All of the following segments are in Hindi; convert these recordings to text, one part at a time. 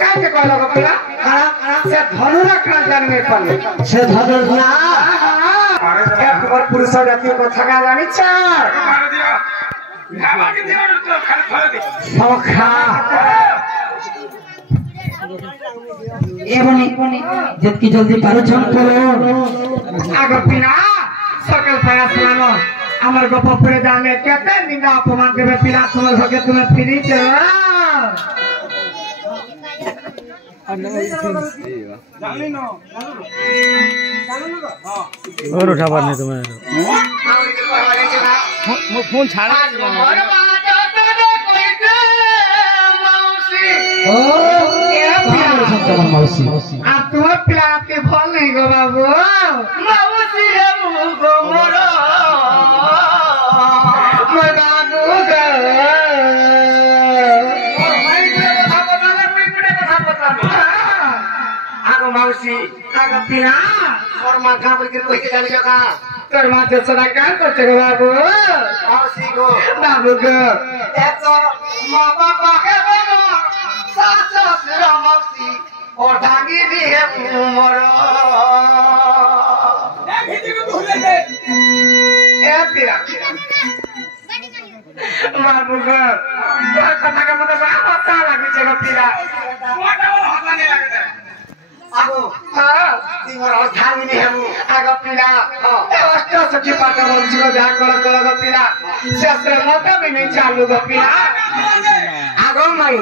কাকে কইলো গো পিলা সে ধনুরা কান জানবে পারলে সে ধনুর না একবার পুরুষ জাতীয় কথা কা জানিছ মার দিও আমাকে দিও তো খালি ফলে দে সখা এমনি যেতকি জলদি পারুছন করো আগে পিলা সকাল পায়া শোনানো আমার গপ পড়ে জানলে কেতে নিন্দা অপমান দেবে পিলা তোমার ভাগে তুমি ফিরি চলো জানি না और उठाবার नहीं तुम्हें फोन छाड़ा ও মাউসি আর তোমার পিলাকে ফল নেই গো বাবু মাউসি হে মুগো মোর মদানু গো আগো মাউসি আগো পিলা ওর মা কা বলকে কইতে জানিস কা তোর মা তো সদা কাজ করছে গো বাবু মাউসি গো বাবু গো এত মা বাবা হে বাবা শাশুড় মাউসি ও ঢাঙ্গি দিয়ে মোর এ পিলা বাবু গো তোর কথা কে মতো হতা লাগছে গো পিলা মোটা বড় হতানি লাগে আগো হ্যাঁ তিমর ঢাঙ্গি দিয়ে আগো পিলা অষ্ট সখী পাঠ বলছি গো যা কর কর গো পিলা শেষে মতো বিনি চালু গো পিলা আগো মাই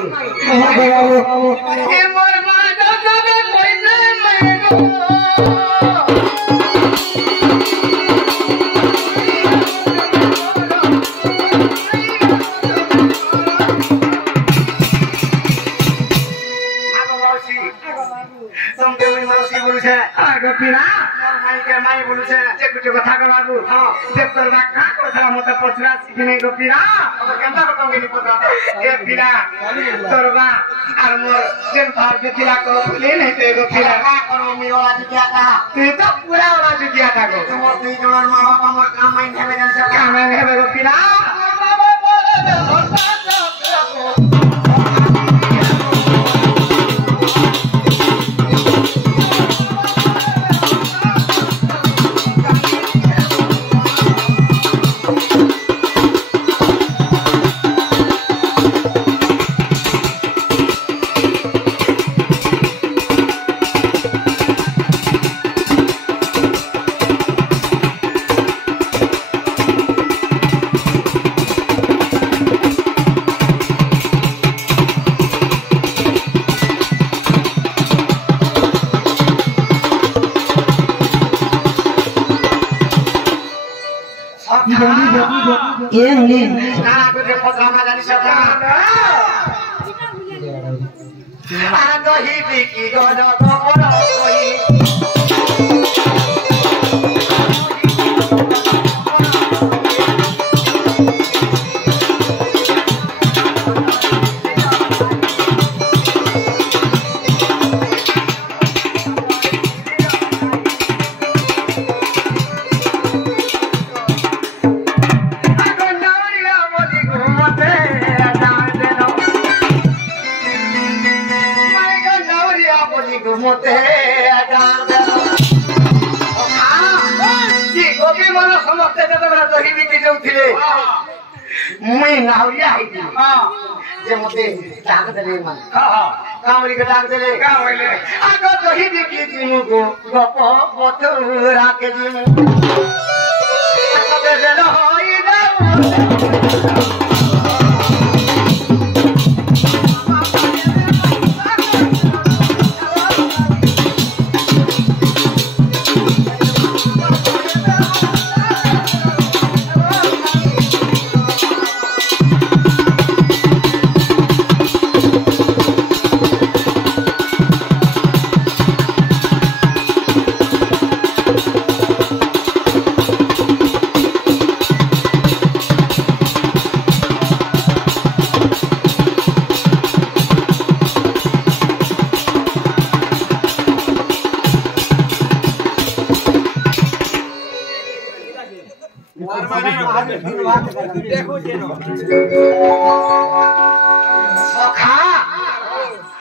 এ মোর মা দাদা কইতে মাই গো আগো পিলা মাইকে মাই বলছে যে কিছু কথা গো বাবু যে তোর বা কা কথা মতো পছরা শিখিনি গো পিলা কেমন রকম গেলি পড়া এ পিলা তোর বা আর মোর যে ভাব যে পিলা কো ভুলে নাই তে গো পিলা করো মিওলা দিয়া কা তুই তো পুরা ওরা জুগিয়া থাকো তোমার দুই জনের মা বাবা আমার কাম মাইন নেবে জানছ কামে নেবে গো পিলা এমনি না তোদের কথা না জানিস না আর দহি বিকি গদ বড় কই মতে গোপী মন সমস্তে যেতবে দহি বিকি যাଉଥିଲେ ମୁଇଁ ନାଉରିଆ ହେଇଥିଲି ଯେ ମତେ ଡାକ ଦେଲେ ମାନେ କାମରିକେ ଡାକ ଦେଲେ ଆଗ ଦହି ବିକି ଯିମୁ ଗो ଗପ ବତୁରାକେ ଯିମୁ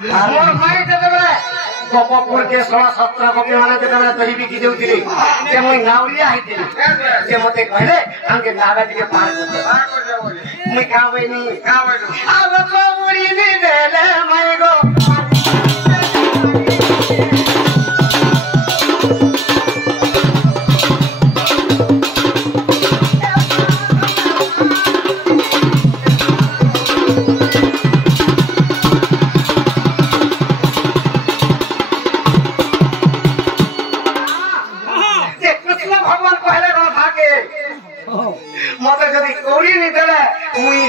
मोर माई जेतेबेले गोपपुर के 16-17 गोपी माने जेतेबेले दही बिकी देउथिले जे मोय नाउरिया आइथिले जे मते कहले हमके नागाजी के पार कर दे मुई कावेनी अब तो मुड़ी दी देले मैं गो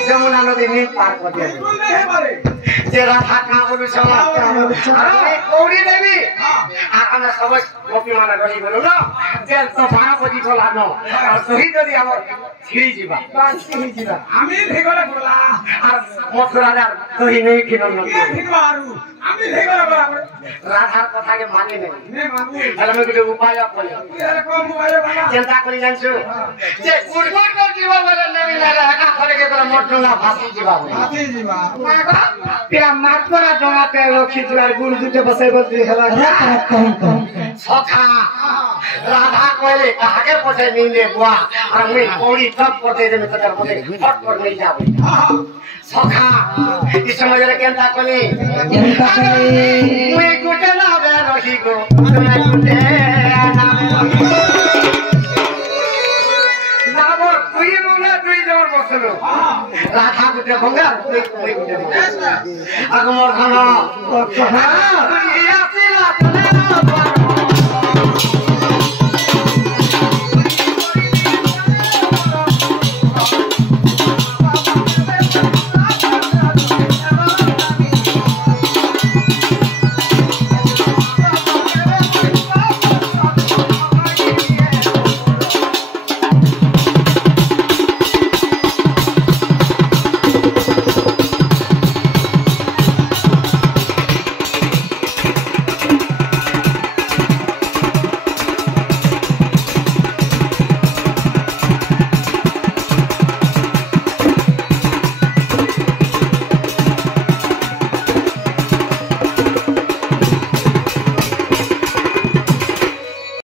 जमुना नदी में पार कर दिया जे राधा कहाँ बोलू अरे कौड़ी देवी आना सब गोपी माना रही बोलो ना जे तो 12 बजी को लानो और सही जदी हमर छिड़ी जीवा छिड़ी जीवा আমি ভেগরে বলা আর মথুরা না কই নেই কিনন না ঠিক মারু আমি ভেগরে বলা রাধার কথাকে মানে নেই নে মানু তাহলে আমি কিছু উপায় করি এরকম মোবাইল বানা চিন্তা করি জানছো যে কুড়কুড় কর জীবা বলে নেই না একা করে কে তোরা মোটু না ফাঁসি জীবা হাতি জিবা পিয়া মাত করা জমাতে লক্ষ্মী জুয়ার গুরু দুটো বসে বলতে হেলা সখা রাধা কইলে কাকে পছে নিলে বুয়া আর আমি কোড়ি সব পথে দেবে তোর মধ্যে ফট করে নিয়ে যাব সখা এই সময় রে কেনতা কলি মুই গুটে না বে রহি গো তুমি গুটে না নাম তুই মনে তুই জোর বসলো রাধা গুটে ভঙ্গা তুই গুটে আগমর খানা